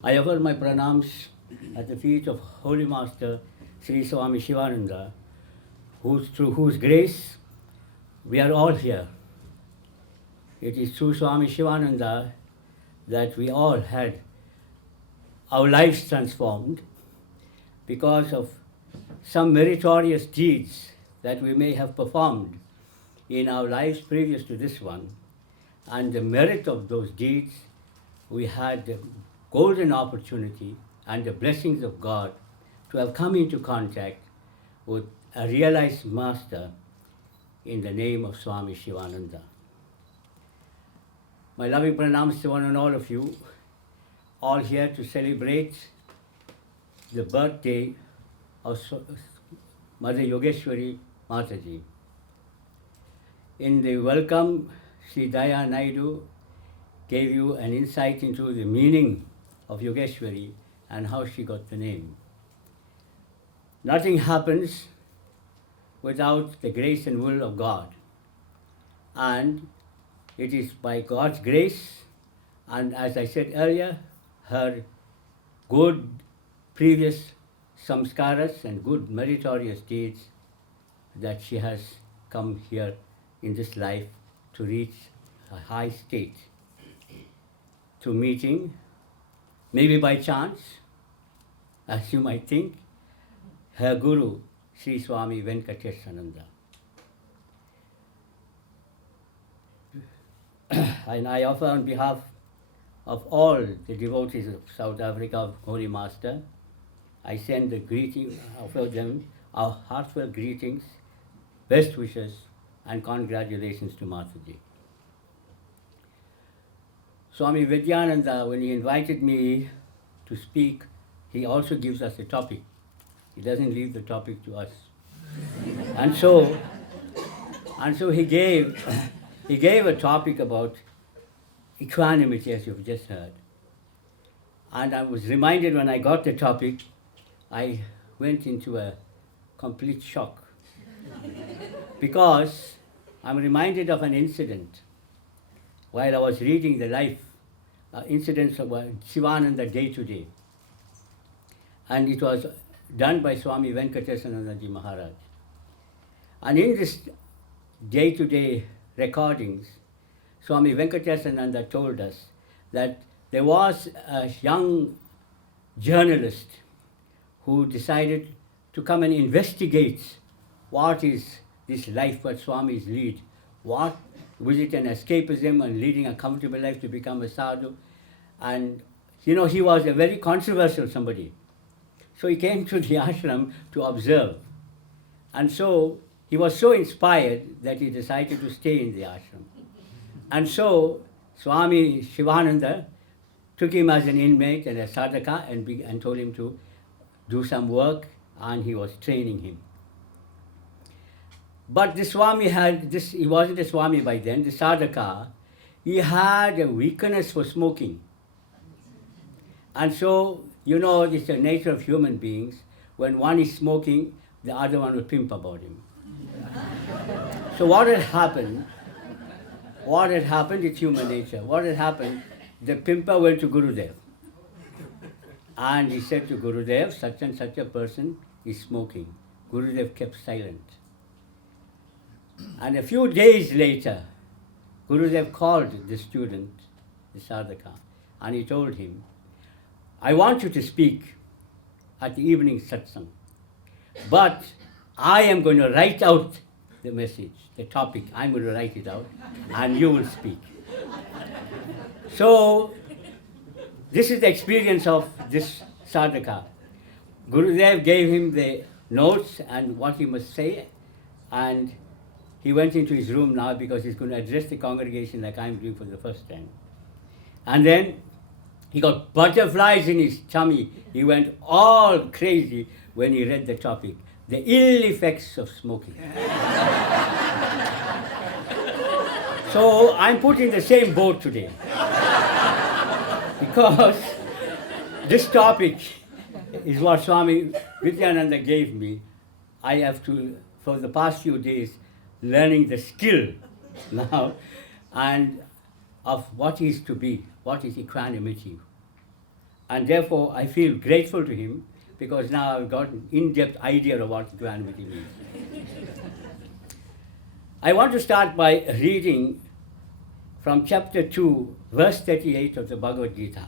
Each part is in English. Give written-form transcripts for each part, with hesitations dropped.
I offer my pranams at the feet of Holy Master Sri Swami Shivananda, through whose grace we are all here. It is through Swami Shivananda that we all had our lives transformed because of some meritorious deeds that we may have performed in our lives previous to this one. And the merit of those deeds, we had the golden opportunity and the blessings of God to have come into contact with a realized master in the name of Swami Shivananda. My loving pranams to one and all of you, all here to celebrate the birthday of Mother Yogeshwari Mataji. In the welcome, Sri Daya Naidu gave you an insight into the meaning of Yogeshwari and how she got the name. Nothing happens without the grace and will of God. And it is by God's grace, and as I said earlier, her good previous samskaras and good meritorious deeds, that she has come here in this life to reach a high state. To meeting, maybe by chance, as you might think, her guru, Sri Swami Nischalananda. And I offer on behalf of all the devotees of South Africa, of Holy Master, I send the greeting, offer them our heartfelt greetings, best wishes, and congratulations to Mataji. Swami Vidyananda, when he invited me to speak, he also gives us a topic. He doesn't leave the topic to us. and so he gave a topic about equanimity, as you've just heard. And I was reminded when I got the topic, I went into a complete shock. Because I'm reminded of an incident while I was reading the life incidents of Shivananda day to day. And it was done by Swami Venkatesanandaji Maharaj. And in this day-to-day recordings, Swami Venkatesananda told us that there was a young journalist who decided to come and investigate what is this life that Swamis lead. Was it an escapism and leading a comfortable life to become a sadhu? And he was a very controversial somebody. So he came to the ashram to observe. And so he was so inspired that he decided to stay in the ashram. And so Swami Shivananda took him as an inmate and a sadhaka and told him to do some work, and he was training him. But the Swami he wasn't a Swami by then, the sadhaka, he had a weakness for smoking. And so, it's the nature of human beings. When one is smoking, the other one will pimp about him. So what had happened, it's human nature. What had happened, the pimper went to Gurudev. And he said to Gurudev, such and such a person is smoking. Gurudev kept silent. And a few days later, Gurudev called the student, the sadhaka, and he told him, I want you to speak at the evening satsang, but I am going to write out the message, the topic. I'm going to write it out, and you will speak. So, this is the experience of this sadhaka. Gurudev gave him the notes and what he must say, and he went into his room now because he's going to address the congregation like I'm doing for the first time. And then he got butterflies in his tummy. He went all crazy when he read the topic, the ill effects of smoking. So I'm put in the same boat today. Because this topic is what Swami Vidyananda gave me. I have to, for the past few days, learning the skill now and of what is to be, what is equanimity. And therefore, I feel grateful to him because now I've got an in-depth idea of what equanimity means. I want to start by reading from chapter 2, verse 38 of the Bhagavad Gita.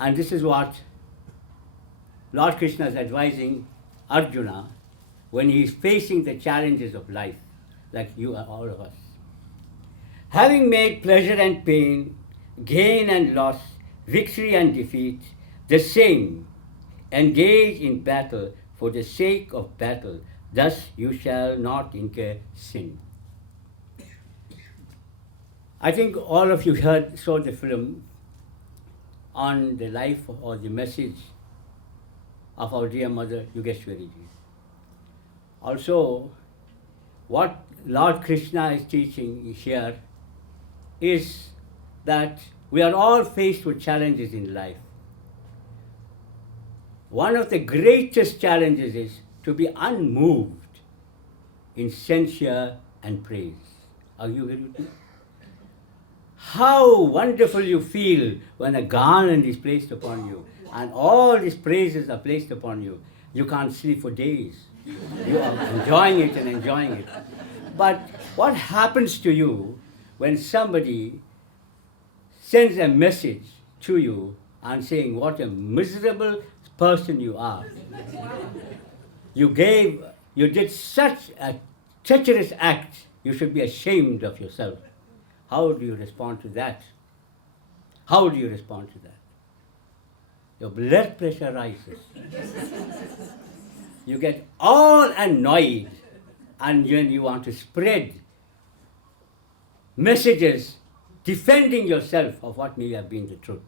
And this is what Lord Krishna is advising Arjuna when he is facing the challenges of life, like you are, all of us. Having made pleasure and pain, gain and loss, victory and defeat, the same, engage in battle for the sake of battle, thus you shall not incur sin. I think all of you saw the film on the life or the message of our dear Mother Yogeshwari. Also, what Lord Krishna is teaching here is that we are all faced with challenges in life. One of the greatest challenges is to be unmoved in censure and praise. Are you with me? How wonderful you feel when a garland is placed upon you and all these praises are placed upon you. You can't sleep for days. You are enjoying it and enjoying it. But what happens to you when somebody sends a message to you and saying what a miserable person you are? You did such a treacherous act, you should be ashamed of yourself. How do you respond to that? How do you respond to that? Your blood pressure rises. You get all annoyed, and then you want to spread messages defending yourself of what may have been the truth.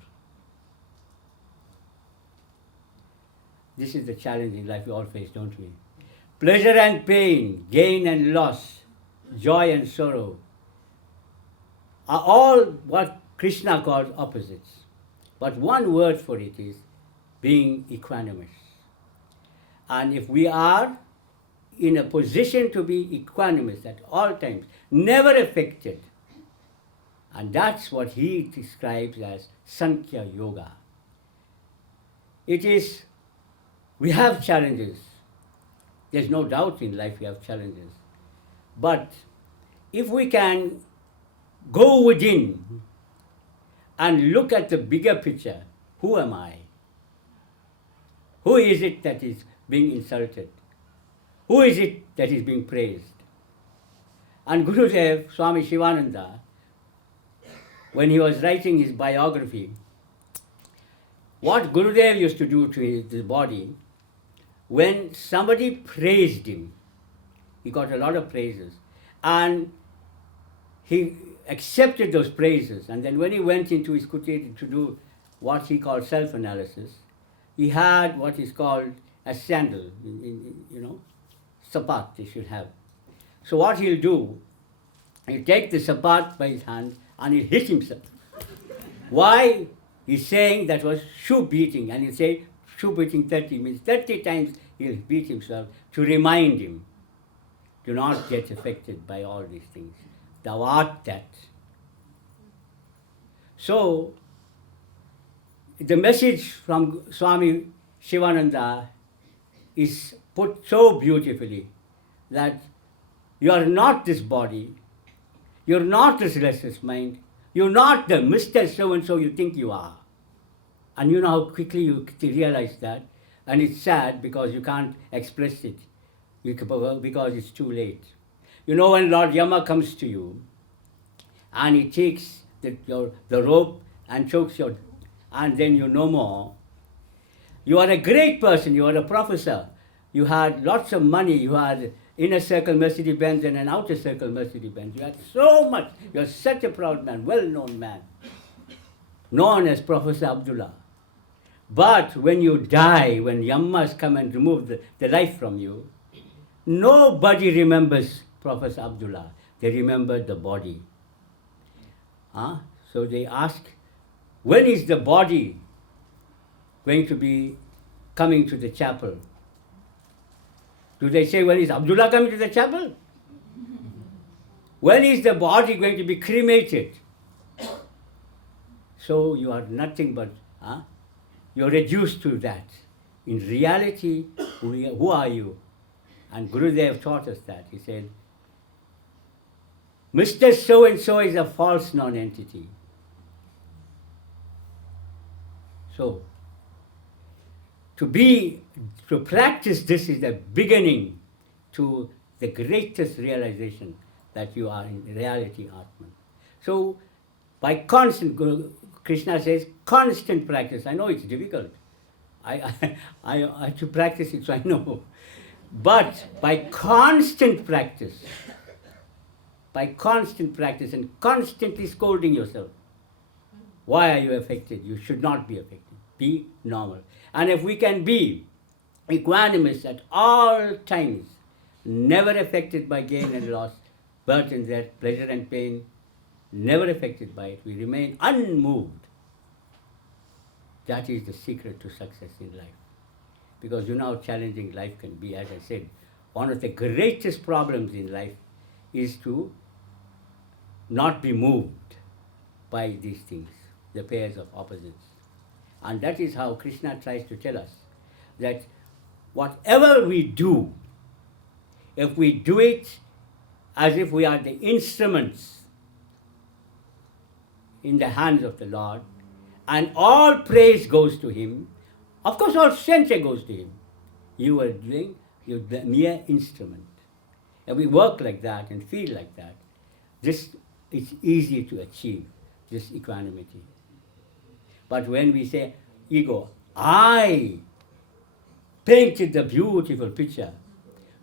This is the challenge in life we all face, don't we? Pleasure and pain, gain and loss, joy and sorrow are all what Krishna calls opposites. But one word for it is being equanimous. And if we are in a position to be equanimous at all times, never affected, and that's what he describes as Sankhya Yoga. It is, we have challenges. There's no doubt in life we have challenges. But if we can go within and look at the bigger picture, who am I? Who is it that is being insulted? Who is it that is being praised? And Gurudev, Swami Nischalananda, when he was writing his biography, what Gurudev used to do to his body, when somebody praised him, he got a lot of praises, and he accepted those praises, and then when he went into his kutir to do what he called self-analysis, he had what is called a sandal, sapat he should have. So what he'll do, he'll take the sapat by his hand and he'll hit himself. Why? He's saying that was shoe beating, and he'll say shoe beating 30 means 30 times he'll beat himself to remind him, do not get affected by all these things. Thou art that. So, the message from Swami Shivananda is put so beautifully that you are not this body, you're not this restless mind, you're not the Mr. So-and-so you think you are. And you know how quickly you realize that, and it's sad because you can't express it, because it's too late. You know, when Lord Yama comes to you, and he takes the rope and chokes you, and then you no more. You are a great person, you are a professor, you had lots of money, you had inner circle Mercedes-Benz and an outer circle Mercedes-Benz. You had so much, you are such a proud man, well-known man, known as Professor Abdullah. But when you die, when Yammas come and remove the life from you, nobody remembers Professor Abdullah. They remember the body. So they ask, when is the body going to be coming to the chapel? Do they say, when is Abdullah coming to the chapel? When is the body going to be cremated? So you are nothing but, you're reduced to that. In reality, who are you? And Gurudev taught us that. He said, Mr. So-and-so is a false non-entity. So, to practice this is the beginning to the greatest realization that you are in reality Atman. So, by constant, Krishna says, constant practice. I know it's difficult. I have to practice it, so I know. But by constant practice and constantly scolding yourself, why are you affected? You should not be affected. Be normal. And if we can be equanimous at all times, never affected by gain and loss, birth and death, pleasure and pain, never affected by it, we remain unmoved. That is the secret to success in life. Because you know how challenging life can be. As I said, one of the greatest problems in life is to not be moved by these things, the pairs of opposites. And that is how Krishna tries to tell us that whatever we do, if we do it as if we are the instruments in the hands of the Lord, and all praise goes to Him, of course all censure goes to Him. You are you're the mere instrument. And we work like that and feel like that. This is easy to achieve, this equanimity. But when we say, ego, I painted the beautiful picture,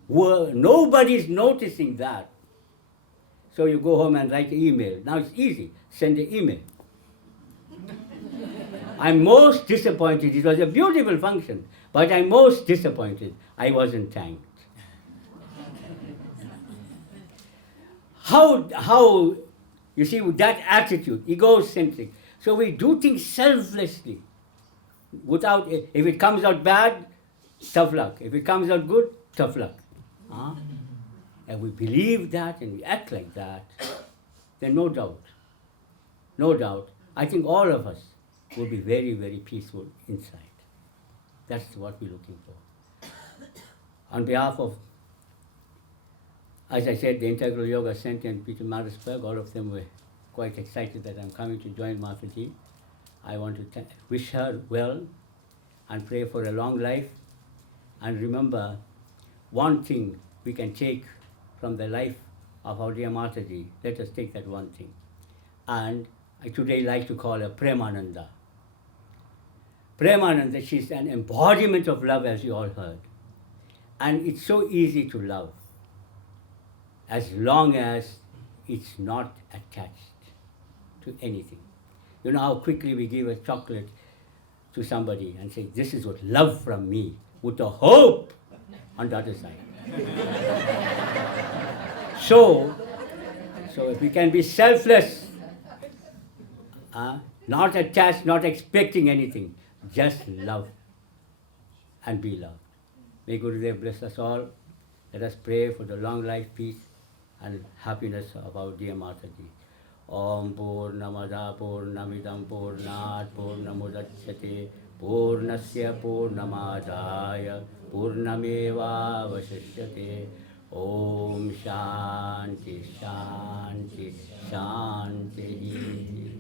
nobody is noticing that. So you go home and write an email. Now it's easy, send an email. I'm most disappointed. It was a beautiful function, but I'm most disappointed. I wasn't thanked. How, you see, with that attitude, egocentric. So we do things selflessly. Without, if it comes out bad, tough luck. If it comes out good, tough luck. And we believe that and we act like that, then no doubt, I think all of us will be very, very peaceful inside. That's what we're looking for. On behalf of, as I said, the Integral Yoga Center in Pietermaritzburg, all of them were quite excited that I'm coming to join Mataji. I want to wish her well and pray for a long life. And remember, one thing we can take from the life of our dear Mataji, let us take that one thing. And I today like to call her Premananda. Premananda, she's an embodiment of love, as you all heard. And it's so easy to love, as long as it's not attached to anything. You know how quickly we give a chocolate to somebody and say, this is what love from me, with the hope on the other side. So if we can be selfless, not attached, not expecting anything, just love and be loved. May Gurudev bless us all. Let us pray for the long life, peace, and happiness of our dear Mataji. Om Purnamada Purnamidam Purnat Purnamudachyate Purnasya Purnamadaya Purnameva Vasishyate. Om Shanti Shanti Shanti.